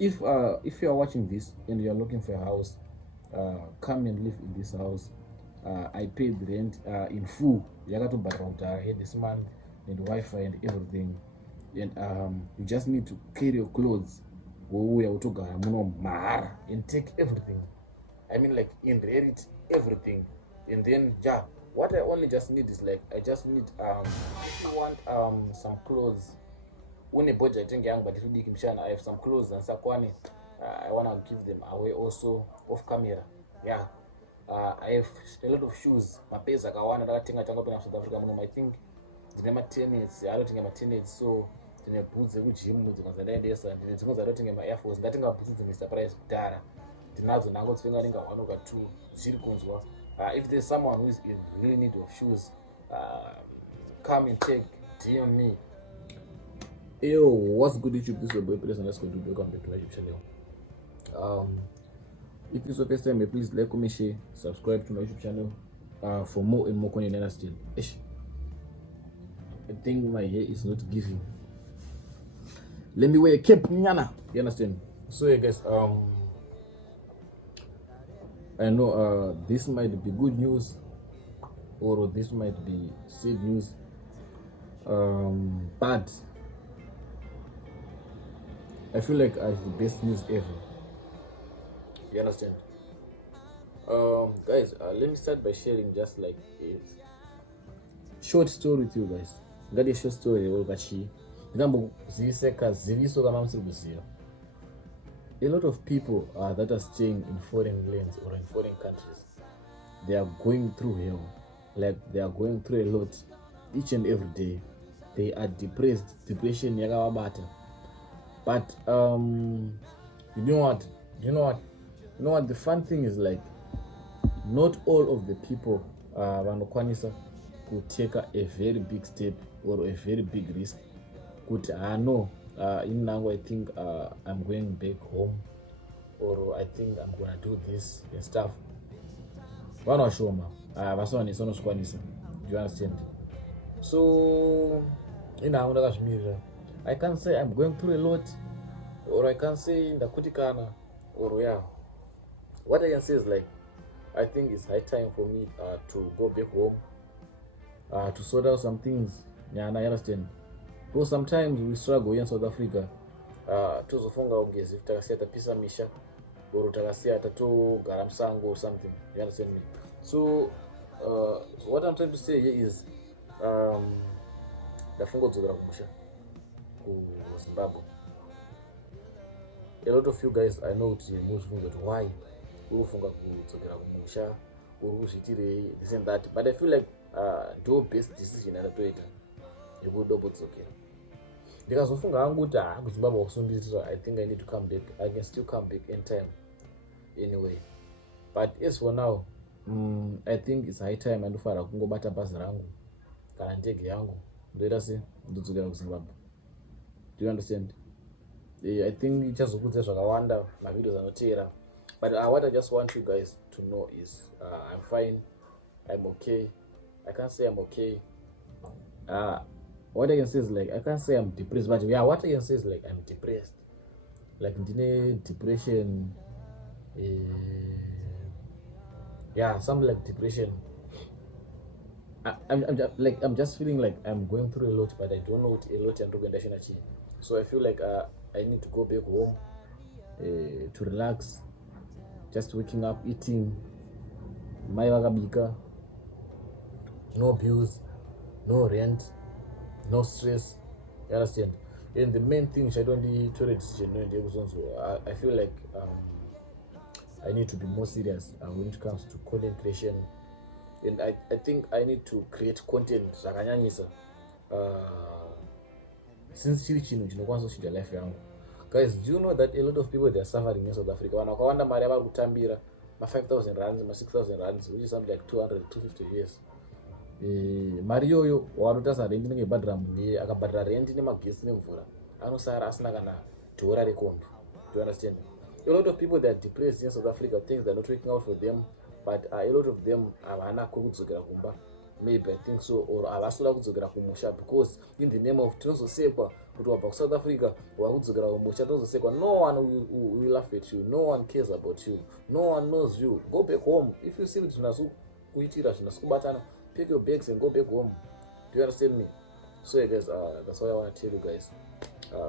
if you are watching this and you are looking for a house, come and live in this house. I paid rent in full. Yakatobharira this month and Wi-Fi and everything. And you just need to carry your clothes and take everything. I mean, like, inherit everything. And then, yeah, what I only just need is like, I just need if you want some clothes, when a budget young, but I have some clothes and Sakwani, I want to give them away also off camera. Yeah. I have a lot of shoes. My pants are one that I think I South Africa. I think the name tennis. I don't think I'm tennis. So the boots the gym no dzimwe dzadaendesa ndine dzimwe dzatotenga maAir Force ndatenga boots dzine surprise kudhara ndinadzo nango tsenga ringa 1 or 2 zviri kunzwa. If there's someone who is in really need of shoes, come and take, DM me. Yo, what's good YouTube? This is your boy Place and let's go to welcome back to my YouTube channel. If it's your first time, please like, comment, share, subscribe to my YouTube channel for more and more content. Understand? I think my hair is not giving. Let me wear a cape, nyana. You understand? So yeah, guys. I know this might be good news, or this might be sad news. But I feel like I have the best news ever. You understand? Guys, let me start by sharing just like a short story with you guys. Got a short story. A lot of people that are staying in foreign lands or in foreign countries, they are going through hell. Like, they are going through a lot each and every day. They are depressed. Depression yakawabata. But you know what the fun thing is, like, not all of the people vanokwanisa could take a very big step or a very big risk. In now I think I'm going back home, or I think I'm gonna do this and stuff. Do you understand? So I can't say I'm going through a lot, or I can't say ndakutikana, or yeah. What I can say is, like, I think it's high time for me to go back home, to sort out some things. Yeah, and I understand. Because sometimes we struggle here in South Africa. Tozofunga ungezi if takasiya tapisa misha, or takasiya tatogara musango or something. You understand me? So what I'm trying to say here is ndafunga kudzokera kumusha ku Zimbabwe. A lot of you guys, I know that why ufunga kudzokera kumusha, uruzvitirei, this and that, but I feel like the best decision ndatoita yekudobodzokera. Ndikazofunga hangu kuti kuZimbabwe kusundidzira, I think I need to come back. I can still come back in time anyway. But as for now, I think it's high time andofara kungobata bhazi rangu kana ndege yangu ndoita se ndodzokera kuZimbabwe. Do you understand? I think ichazokudza zvakawanda mavideos anoteera. But what I just want you guys to know is I'm fine. I'm okay. I can't say I'm okay. What I can say is, like, I can't say I'm depressed, but yeah, what I can say is, like, I'm depressed. Like, depression. Yeah, something like depression. I'm just feeling like I'm going through a lot, but I don't know what a lot and recommendation. So I feel like I need to go back home to relax. Just waking up, eating, mai vakabika, no bills, no rent, no stress. You understand? And the main thing, I don't need to decision. I feel like I need to be more serious when it comes to content creation, and I think I need to create content zvakanyanyisa since chiri chinhu chinokwanisa kuchinja life yangu. Guys, do you know that a lot of people, they are suffering in South Africa? Vanhu vakawanda mari yavari kutambira ma 5,000 rands, ma 6,000 rands, which is something like 200, 250 years. Mari iyoyo warotasa rent inenge ibhadhira munhu akabhadhira rent nemagesi nemvura anosara asina kana dhora rekombi. Do you understand? A lot of people, they are depressed in South Africa. Things are not working out for them, but a lot of them havana kudzokera kumba. Maybe I think so, or avasoda kudzokera kumusha because in the name of tinozosekwa kuti wabva kuSouth Africa wakudzokera kumbo chatozosekwa. No one will laugh at you, no one cares about you, no one knows you. Go back home. If you see kuti zvinazo kuitira zvinazo kubatana, pick your bags and go back home. Do you understand me? So yeah guys, that's what I want to tell you guys.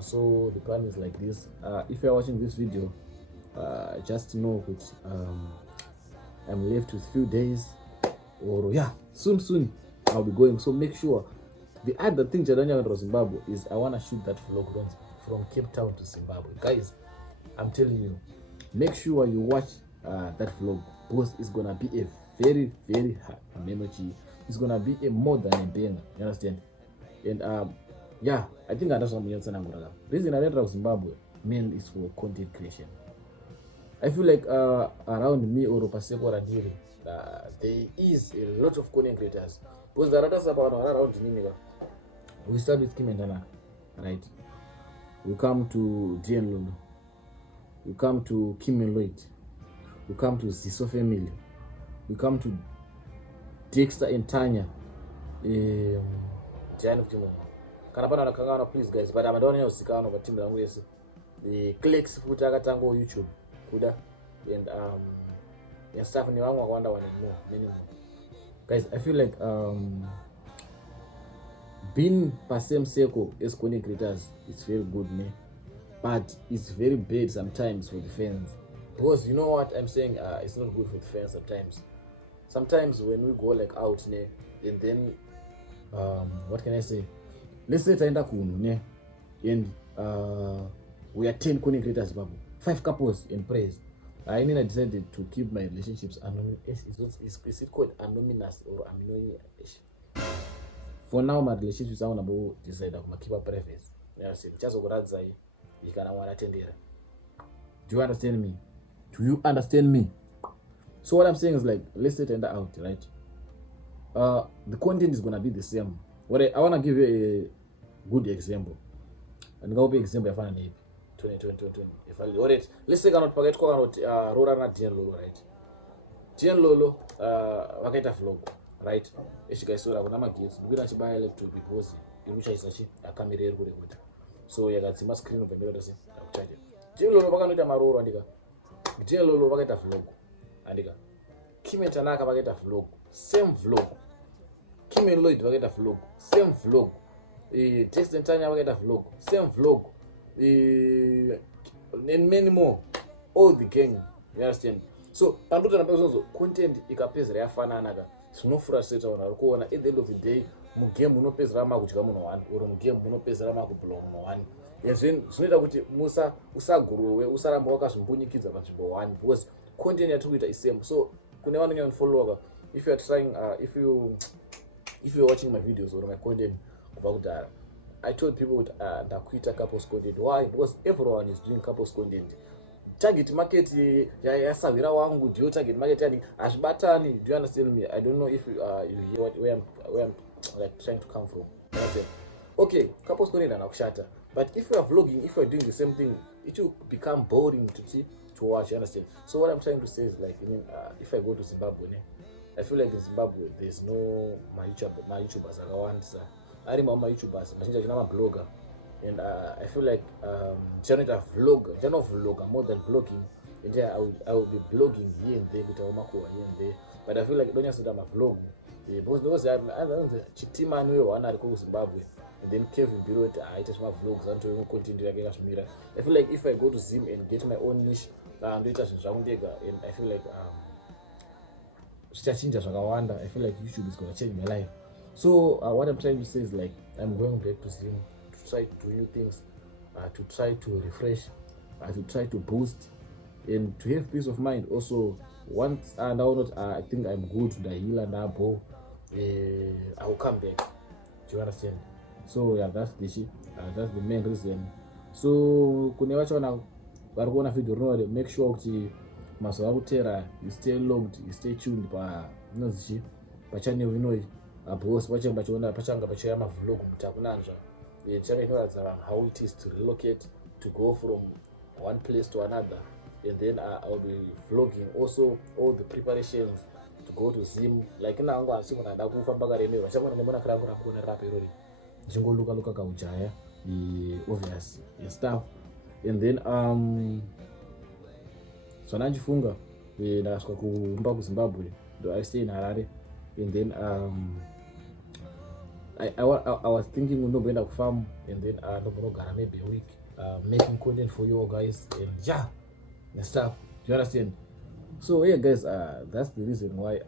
So the plan is like this. If you are watching this video, just know that I'm left with few days, or yeah, soon I'll be going. So make sure. The other thing Jadanya went to Zimbabwe is I want to shoot that vlog from Cape Town to Zimbabwe. Guys, I'm telling you, make sure you watch that vlog, because it's gonna be a very hard memory. It's gonna be a more than a banger. You understand? And yeah, I think that's what I'm saying. The reason I went to Zimbabwe mainly is for content creation. I feel like around me or Paseko Randiri, there is a lot of content creators. Because the others about around me, we start with Kim and Dana, right? We come to Jane Lulu, we come to Kim and Lloyd, we come to Ziso family, we come to Dexter and Tanya, Jan of Timon. Kanapana Kangana, please guys, but I'm don't know Sikano, but Tim Langues, the clicks Futaga Tango YouTube, Kuda, and stuff in the wonder one and more, many more. Guys, I feel like being Pasem Seko as content creators is very good, man. But it's very bad sometimes for the fans. Because you know what I'm saying, it's not good for the fans sometimes. Sometimes when we go like out, ne, and then what can I say? Let's say Taenda Kunu, ne, and we are 10 content creators, babu. 5 couples in praise. I decided to keep my relationships anonymous. Is it called anonymous or anonymous? For now, my relationships are about decide to keep a preface. Just you can attend here. Do you understand me? Do you understand me? So what I'm saying is like, let's set it out, right? The content is gonna be the same. I wanna give you a good example. And go be example of an 20. If I alright, let's say cannot forget Rora na Dien Lolo, right? Dien Lolo, wakaita vlog, right? Guys, kuna kids, we don't buy laptop because imusha isachi akamera iri kurekota. So yakadzima screen ubembera tasi akuchaje. Dien Lolo vakanoita maroro andika. Dien Lolo vakaita vlog andika. Kim and Tanaka vakaita vlog, same vlog. Kim and Lloyd vakaita vlog, same vlog. Dexter and Tanya vakaita vlog, same vlog. And many more, all the gang, you understand? So panduta napezo content ikapezera yafanana ka sinofrustrate ona ukuona at the end of the day mu game unopezera makudya munhu wani or mu game unopezera makublow munhu wani. Yezveni zvinoita kuti usagurowe usaramba wakazvimbunyikidza panzvimbo wani, because content yatiri kuita is same. So kune vanonyanya follow if you are trying if you are watching my videos or my content kubva kudhara, I told people ndakuita couples content. Why? Because everyone is doing couples content. Target market yasavira wangu ndio target market yani azvibatani. Do you understand me? I don't know if you hear where I'm like trying to come from. Okay, couples content anakushata. But if you are vlogging, if you are doing the same thing, it will become boring to see, to watch. You understand? So what I'm trying to say is like, if I go to Zimbabwe, I feel like in Zimbabwe there's no my YouTubers akawanza. I remember YouTubers, I'm a blogger, and I feel like general vlogger more than blogging. And yeah, I will be blogging here and there, here and there. But I feel like don't just I'm a vlog. Because I'm chitima anwe wana alikuwa Zimbabwe, and then Kevin Biro I touch my vlogs and to continue again as Mira. I feel like if I go to Zim and get my own niche, and I feel like I feel like YouTube is gonna change my life. So what I'm trying to say is like, I'm going back to Zim to try to do new things, to try to refresh, to try to boost, and to have peace of mind. Also, once I think I'm good to the hill and abo, I will come back. Do you understand? So yeah, that's the main reason. So kunewacha varikuona video rino, make sure kuti mazuva kutera you stay logged, you stay tuned pa channel inoyi. Because pachanga pachaya mavlog mutakunanzva changa inoratidza how it is to relocate, to go from one place to another, and then I'll be vlogging also all the preparations to go to Zim. Like nangu asimuna ndakufamba karemerwa chakona ndemona karangu rakona rapa irori ndingoluka kauchaya obvious stuff. And then zvana ndichifunga ndakasvika kumba kuZimbabwe, I stay in Harare. And then I was thinking undomboenda kufarm, and then ndombonogara maybe a week making content for you all guys and stuff. Do you understand? So yeah guys, that's the reason why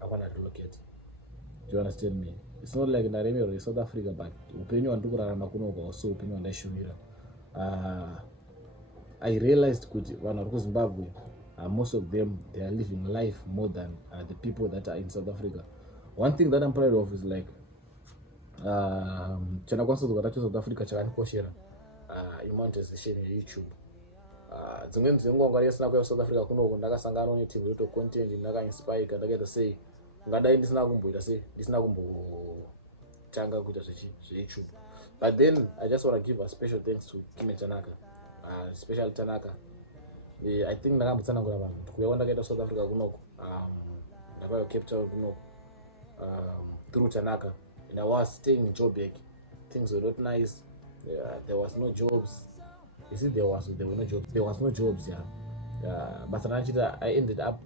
I wanna relocate. Do you understand me? It's not like ndaremera South Africa, but upenyu hwandikurarama kunobva also upenyu hwandaishuvira. I realized kuti vanhu vari kuZimbabwe, most of them, they are living life more than the people that are in South Africa. One thing that I'm proud of is like chanakwanisa kugara South Africa chakandikoshera monetization yeYouTube. Dzimweni dzenguva ngari yasina kuya South Africa kunoko ndakasangana netimu yoto content ndakainspire ndakaita sei ngadai ndisina kumboita sei ndisina kumbotanga kuita zveYouTube. But then I just want to give a special thanks to Kime Tanaka, special Tanaka. I think ndakambotsanangura vanhu kuya ndakaita South Africa kunoko, ndakauya Cape Town kunoko through Tanaka, and I was staying in Joburg. Things were not nice. There was no jobs. You see, there were no jobs. There was no jobs, but I ended up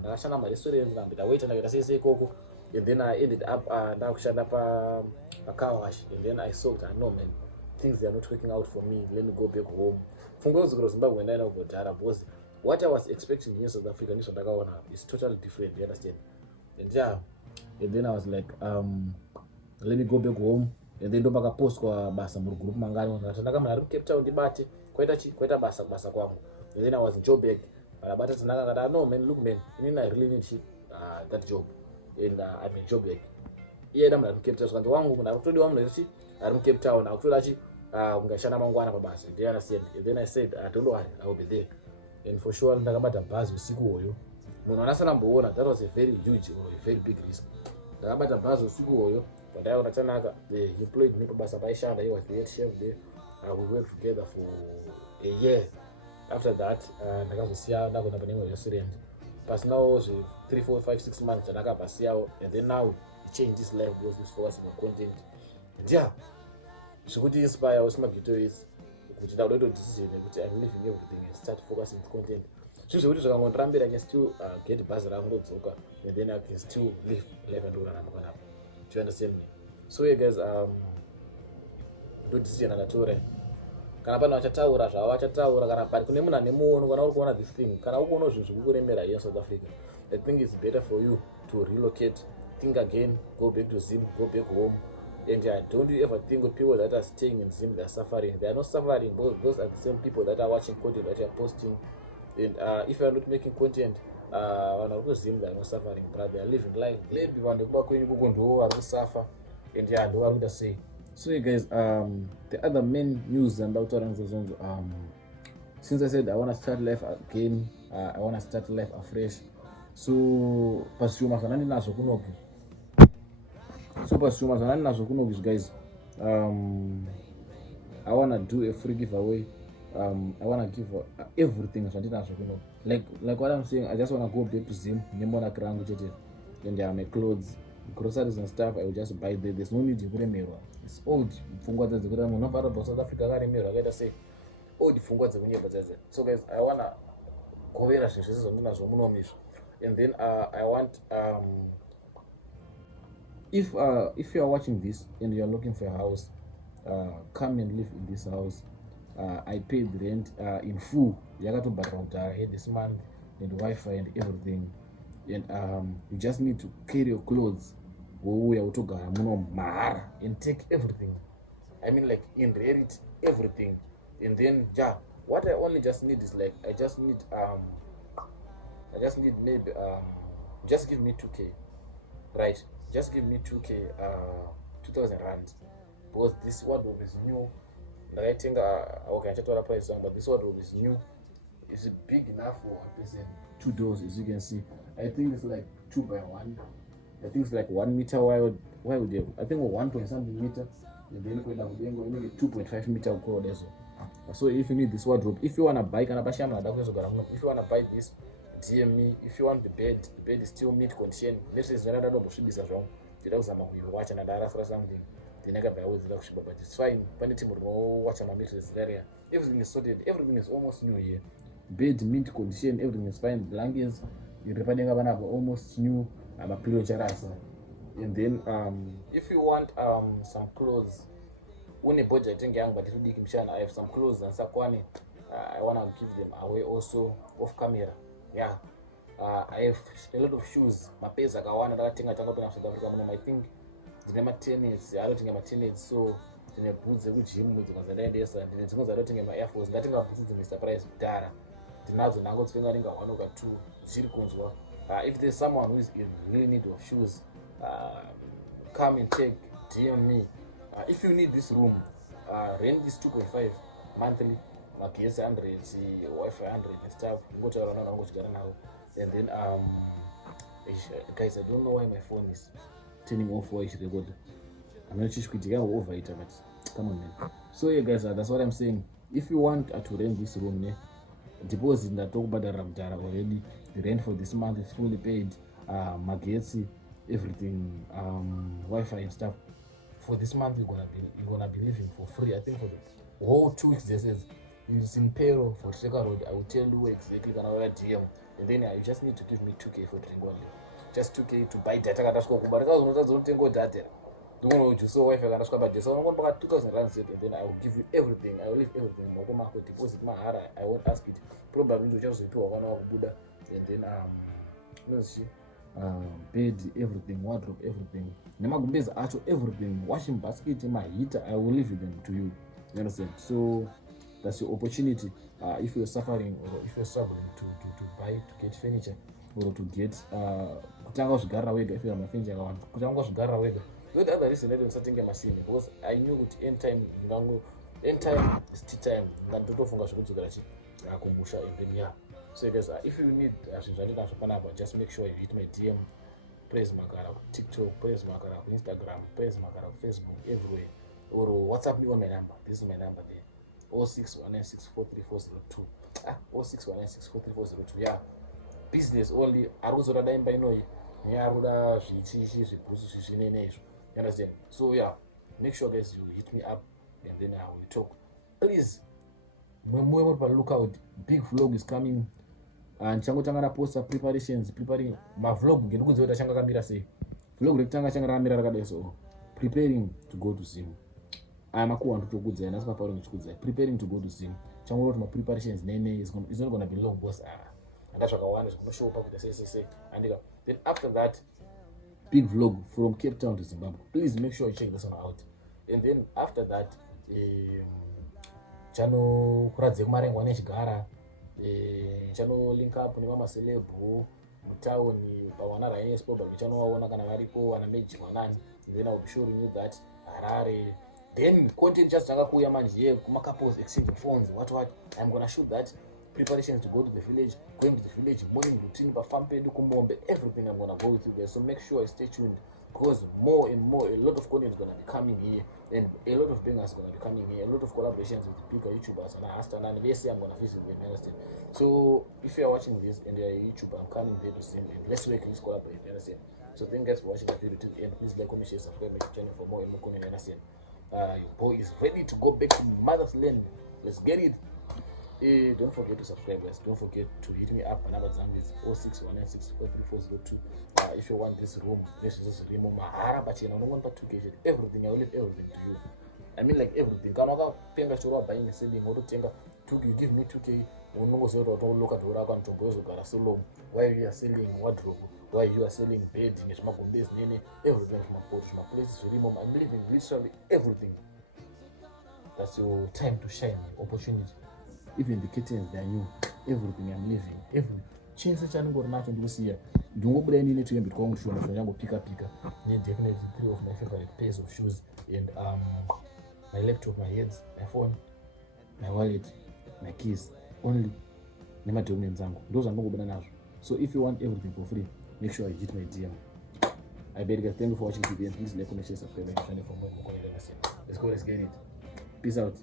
ndakashanda marestaurants ndambita waiter ndakaita sese ikoko, and then I ended up ndakushanda pa car wash, and then I saw that no man, things are not working out for me. Let me go back home. Funga kuzokera Zimbabwe ndaenda kubhodhara because what I was expecting here in South Africa nisho ndakaona is totally different. You understand? And then I was like, let me go back home. And then ndopaka post kwa basa mu group mangani ndakati ndakamana ari Cape Town ndibate kwaita basa kwangu. And then I was in Joburg, but Tanaka no man, look man, I really need that job, and I'm in Joburg. Yeah, I'm in Cape Town. So wangu ndakutodi wangu ndati ari Cape Town akutodachi ungashana mangwana pabasa. Do you understand? And then I said don't worry, I will be there. And for sure ndakabata bus usiku hoyo. Munhu anasana mboona, that was a very huge or a very big risk. Ndakabata bus usiku hoyo. But I was Tanaka, they employed me pabasa paishanda. He was the head chef there. We worked together for a year. After that, ndakazosiya ndakona pane imwe restaurant. But now 3, 4, 5, 6 months ndakabasiyawo, and then now he changed his life because he's focusing on content. And zvikuti inspire usimabhito is kuti ndakuda decision yekuti I'm leaving everything and start focusing on content. Zvinhu zvekuti zvakangondirambira I can still get bhazi rangu ndodzoka, and then I can still live life and rarama panapa. Do you understand me? So yeah guys, ndo decision ndakatora. Kana pano vachataura zvavachataura, kana pari kune munhu ane muono kana uri kuona this thing, kana uri kuona zvinhu zviri kuremera here in South Africa, I think it's better for you to relocate, think again, go back to Zim, go back home. And don't you ever think of people that are staying in Zim, they are suffering. They are not suffering, but those are the same people that are watching content that you are posting. And if you are not making content, when I go Zim, they are not suffering, but they are living life. Let me go back when you go to suffer, and do what I would say. So you guys, the other main news and since I said I want to start life again, I want to start life afresh. So pasuma sanani nazo kunoki. So pasuma sanani nazo kunoki guys. I want to do a free giveaway. I want to give everything nazo kunoki. Like what I'm saying, I just want to go back to Zim, nyembona krangu chete, and my clothes, groceries and stuff. I will just buy there. There's no need to put a mirror. It's old fungwa dzekuti munhu unobva arabva South Africa akaremerwa akaita sei old fungwa dzekunyemba dzedze. So guys, I wanna govera zvinhu zvese zvandinazvo munomizvo. And then I want if you are watching this and you are looking for a house, come and live in this house. I paid rent in full. Yakatobharira kuti I had this month and Wi-Fi and everything, and you just need to carry your clothes wouya utogara muno mahara and take everything. I mean, like in reality, everything. And then what I only just need is like I just need maybe just give me 2k, right? Just give me 2k, 2,000 rand, because this wardrobe is new. Like I think okay, I checked the price, but this wardrobe is new. It's big enough for one person, 2 doors, as you can see. I think it's like 2 by 1. I think it's like 1 meter wide. Why would you? I think 1 point something meter. And then you need 2.5 meter across. So if you need this wardrobe, if you wanna buy, if you wanna buy this, DM me. If you want the bed is still mid condition. This is another double should be wrong. You don't watch another for something. then akabva awedzera kusviba, but it's fine. Pane timu rinowacha mamattress area, everything is sorted, everything is almost new here. Bed mint condition, everything is fine. Blankets iripadenga vanapa almost new, mapillow charasa. And then if you want some clothes, une budget yangu but irudiki mshana, I have some clothes and sakwani. I want to give them away also off camera. Yeah. I have a lot of shoes. Mapeza akawana ndakatenga tanga kuna South Africa muno. I think ndine matennis, arotenga matennis, so ndine boots ekugym dzikazodaendesa, ndine dzimwe dzarotenga ma Air Force. Ndatenga boots dzine surprise kudhara. Ndinadzo nango tsenga ringa 1 or 2 ziri kunzwa. If there's someone who is in really need of shoes, come and check, DM me. If you need this room, rent is 2.5 monthly. Magesi 100, Wi-Fi 100 and stuff. And then guys, I don't know why my phone is turning off while it's recording. I'm not just quitting over it, but come on, man. So yeah, guys, that's what I'm saying. If you want to rent this room, deposit that talk about the Ramdara already. The rent for this month is fully paid. Magesi, everything, Wi-Fi and stuff. For this month, you're gonna be living for free. I think for the whole 2 weeks, this is using payroll for Treka Road. I will tell you exactly when I DM, and then you just need to give me 2K for Tringo. Just 2K to buy data. But I don't think data. Don't know you saw Wi-Fi. So I'm going to buy 2,000 rands, and then I will give you everything. I will leave everything. I will deposit my hara. I won't ask it. Probably just to 1 hour Buddha, and then bed, everything, wardrobe, everything. Nemagumbeza acho everything. Washing basket, my heater. I will leave them to you. You understand? So that's your opportunity. If you're suffering or if you're struggling to buy, to get furniture, or to get kutanga kuzvigara wega. If you have my furniture, kutanga kuzvigara wega. The other reason I don't start thinking machine, because I knew that end time is tea time. Ndandotofunga zvekudzokera kumbusha and then yeah. So guys, if you need just make sure you hit my DM. Praise Makara TikTok, praise Makara Instagram, praise Makara Facebook, everywhere. Or WhatsApp me on my number. This is my number there. 0619643402. 0619643402. Yeah. Business only. Aruzora daimba inoi. Nyaruda zvichichi zvibusu zvinenezvo. You understand? So yeah, make sure guys you hit me up and then I will talk. Please, when look out, big vlog is coming. And changotanga na posta preparations, preparing my vlog ngekuti zvoda changa kamira sei. Vlog rekutanga changa ramira rakadai so. Preparing to go to Zim. I am a cool one to go there. That's my problem. Preparing to go to Zim. Chango my preparations nene is not going to be long, boss. And that's what I want is going to show up with the say. And then after that, big vlog from Cape Town to Zimbabwe. Please make sure you check this one out. And then after that, chano kuradze kumarengwa nechigara, chano link up nemama celeb mutauni pawana raines probably chano waona kana varipo wana meji manani. And then I'll be showing you that Harare. Then content just kuya manje here kuma couples exchanging phones. What I'm gonna shoot that. Preparations to go to the village, going to the village, morning routine, kumombe, everything I'm gonna go with you guys. So make sure I stay tuned because more and more, a lot of content is gonna be coming here, and a lot of bangers gonna be coming here, a lot of collaborations with bigger YouTubers and Astana, and let's say I'm gonna visit them, understand? So if you are watching this and you're a YouTuber, I'm coming there to see them. Let's work, let's collaborate, understand? So thank you guys for watching the video till the end. Please like, comment, share, subscribe my channel for more and more content, understand? Your boy is ready to go back to mother's land. Let's get it. Don't forget to subscribe, guys. Don't forget to hit me up. My number is 0619643402. If you want this room, this is this room. Mahara bachena. No one but 2K. Everything. I will leave everything to you. I mean, like everything. Kama ka penga shura buying and selling. Odo tenga 2K. You give me 2K. Unongo zoto to look at ora kan tombo yozo kara so long. Why you are selling wardrobe? Why you are selling bed? Nishma kumbezi nene. Everything. Shma photo. Shma places. I'm leaving literally everything. That's your time to shine. Opportunity. Even the kittens, they are new. Everything I'm living. Every change such an nacho ndikusiya. Ndingobuda inini to yembe kwangu shona shona yango pika. Need definitely 3 of my favorite pairs of shoes and my laptop, my heads, my phone, my wallet, my keys. Only nema documents zangu. Those are not nazo. So if you want everything for free, make sure you hit my DM. I beg you guys, thank you for watching the video and please like, comment, share, subscribe my channel for more content. Let's go, let's get it. Peace out.